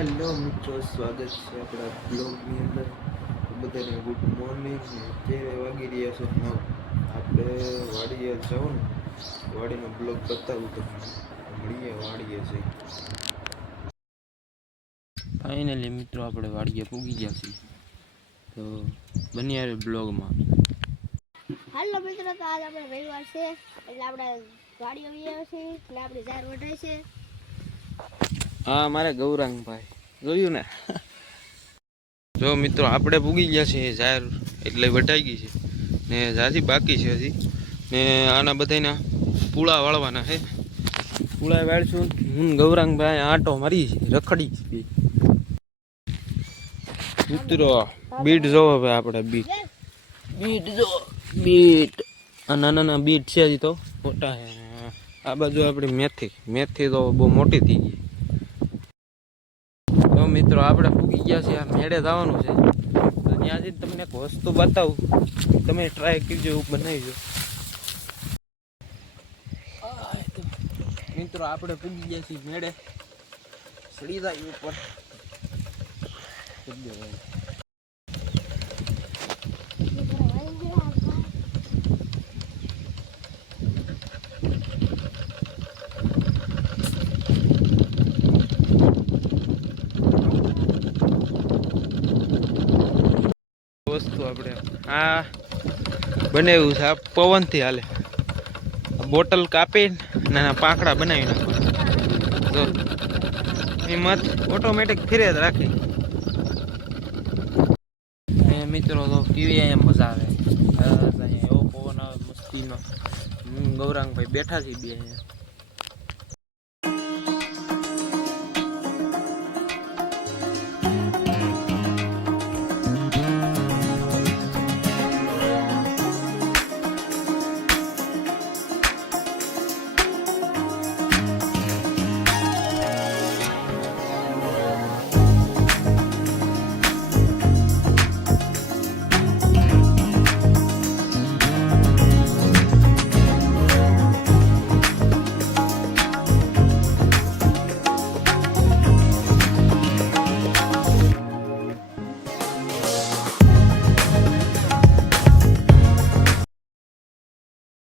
Hello મિત્રો, સ્વાગત છે આપણા બ્લોગની અંદર. બધાને ગુડ મોર્નિંગ. અત્યારે વાગી રહ્યા છે 9. આપણે વાડીએ જવાનું, વાડીનો બ્લોગ બતાવું તમને. મળીએ વાડીએ છે. ફાઇનલી મિત્રો આપણે વાડીએ પૂગી ગયા છીએ, તો બન્યા રહે બ્લોગમાં. હાલો મિત્રો, તો આજ આપણે રવિવાર છે એટલે આપણે વાડી આવી આવ્યા છે એટલે આપણે ઝાડ વઢાય છે. હા, મારે ગૌરાંગભાઈ જોયું ને. જો મિત્રો, આપણે પૂગી ગયા છીએ ઝાડ, એટલે વઢાઈ ગઈ છે ને જાજી બાકી છે હજી. ને આના બધાના પૂળા વાળવાના છે. પૂળા વાળશું. હું ગૌરાંગભાઈ આંટો મારી રખડી મિત્રો. બીટ જોવો હવે આપણે બીટ જો બીટ નાના નાના બીટ છે હજી તો મોટા છે. આ બાજુ આપણી મેથી તો બહુ મોટી થઈ ગઈ. તો મિત્રો, આપણે પૂગી ગયા છીએ. આ મેળે જવાનું છે, તો ત્યાંથી તમને એક વસ્તુ બતાવું, તમે ટ્રાય કરજો, એવું બનાવીજો. મિત્રો, આપણે પૂગી ગયા છીએ મેળે. સડી જાય ઉપર. વસ્તુ આપણે આ બનાવ્યું છે, આ પવનથી હાલે. બોટલ કાપી નાના પાંખડા બનાવી નાખો, જો હિંમત ઓટોમેટિક ફિરે જ રાખી. મિત્રો, તો કેવી અહીંયા મજા આવે. અહીંયા એવો પવન આવે મસ્તીનો. ગૌરાંગભાઈ બેઠા છે બે અહીંયા.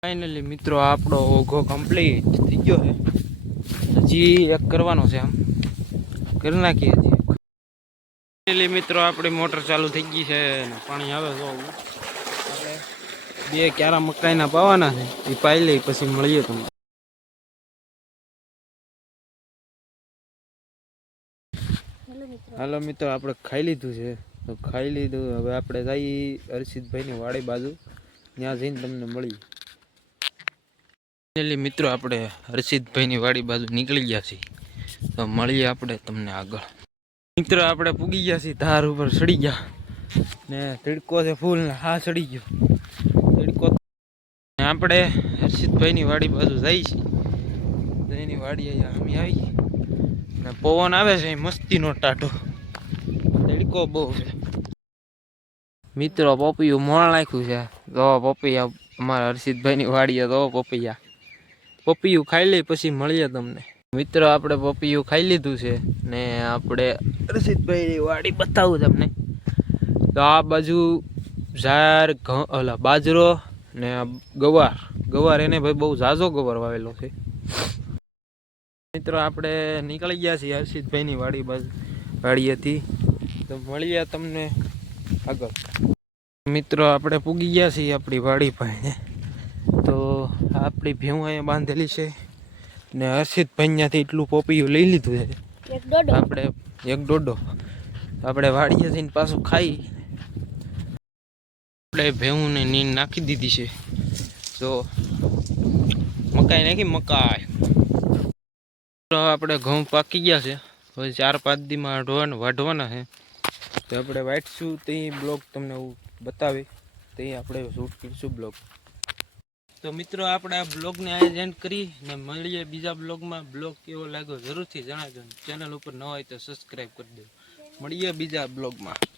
ફાઇનલી મિત્રો, આપણો ઓઘો કમ્પ્લીટ થઈ ગયો છે. હજી એક કરવાનો છે, આમ કરી નાખીએ હજી. ફાઇનલી મિત્રો, આપણી મોટર ચાલુ થઈ ગઈ છે ને પાણી આવે તો આપણે 2 ક્યારા મકાઈના પાવાના છે, એ પાઈ લઈ પછી મળીએ તમને. હાલો મિત્રો, આપણે ખાઈ લીધું છે, તો ખાઈ લીધું. હવે આપણે જઈએ હર્ષિતભાઈની વાડી બાજુ, ત્યાં જઈને તમને મળીએ. મિત્રો, આપણે હર્ષિતભાઈની વાડી બાજુ નીકળી ગયા છીએ, તો મળીએ આપણે તમને આગળ. મિત્રો, આપણે પૂગી ગયા છીએ, ધાર ઉપર ચડી ગયા ને તડકો છે ફૂલ ને હા ચડી ગયો તડકો. આપણે હર્ષિતભાઈની વાડી બાજુ જઈએ છીએ, તો એની વાડી અહીંયા અમે આવી ને પવન આવે છે મસ્તીનો ટાઢો, તડકો બહુ છે. મિત્રો, પપૈયું મોણ નાખ્યું છે, તો પપૈયા અમારા હર્ષિતભાઈની વાડીએ તો પપૈયું ખાઈ લઈ પછી મળીએ તમને. મિત્રો, આપણે પપૈયું ખાઈ લીધું છે ને આપણે હર્ષિતભાઈની વાડી બતાવું તમને. તો આ બાજુ ઝાર બાજરો ને ગવાર એને ભાઈ બહુ ઝાઝો ગવાર વાવેલો છે. મિત્રો, આપણે નીકળી ગયા છીએ હર્ષિતભાઈની વાડીએથી, તો મળીએ તમને આગળ. મિત્રો, આપણે પૂગી ગયા છીએ આપણી વાડી પાસે. તો આપણી ભેહું અહીંયા બાંધેલી છે ને હર્ષિતભાઈ ત્યાંથી એટલું પોપિયું લઈ લીધું છે આપણે, 1.5. આપણે વાડીએ જઈને પાછું ખાઈ. આપણે ભેહુંને નીંદ નાખી દીધી છે, તો મકાઈ નાખી મકાઈ. આપણે ઘઉં પાકી ગયા છે, હવે 4-5 દીમાં વાઢવાના છે. તો આપણે વાઢશું તે બ્લોગ તમને બતાવી, તે આપણે શૂટ કરીશું બ્લોગ. તો મિત્રો, આપણે આ બ્લોગને અહીંયા એન્ડ કરી ને મળીએ બીજા બ્લોગમાં. બ્લોગ કેવો લાગ્યો જરૂરથી જણાવજો. ચેનલ ઉપર ન હોય તો સબસ્ક્રાઈબ કરી દો. મળીએ બીજા બ્લોગમાં.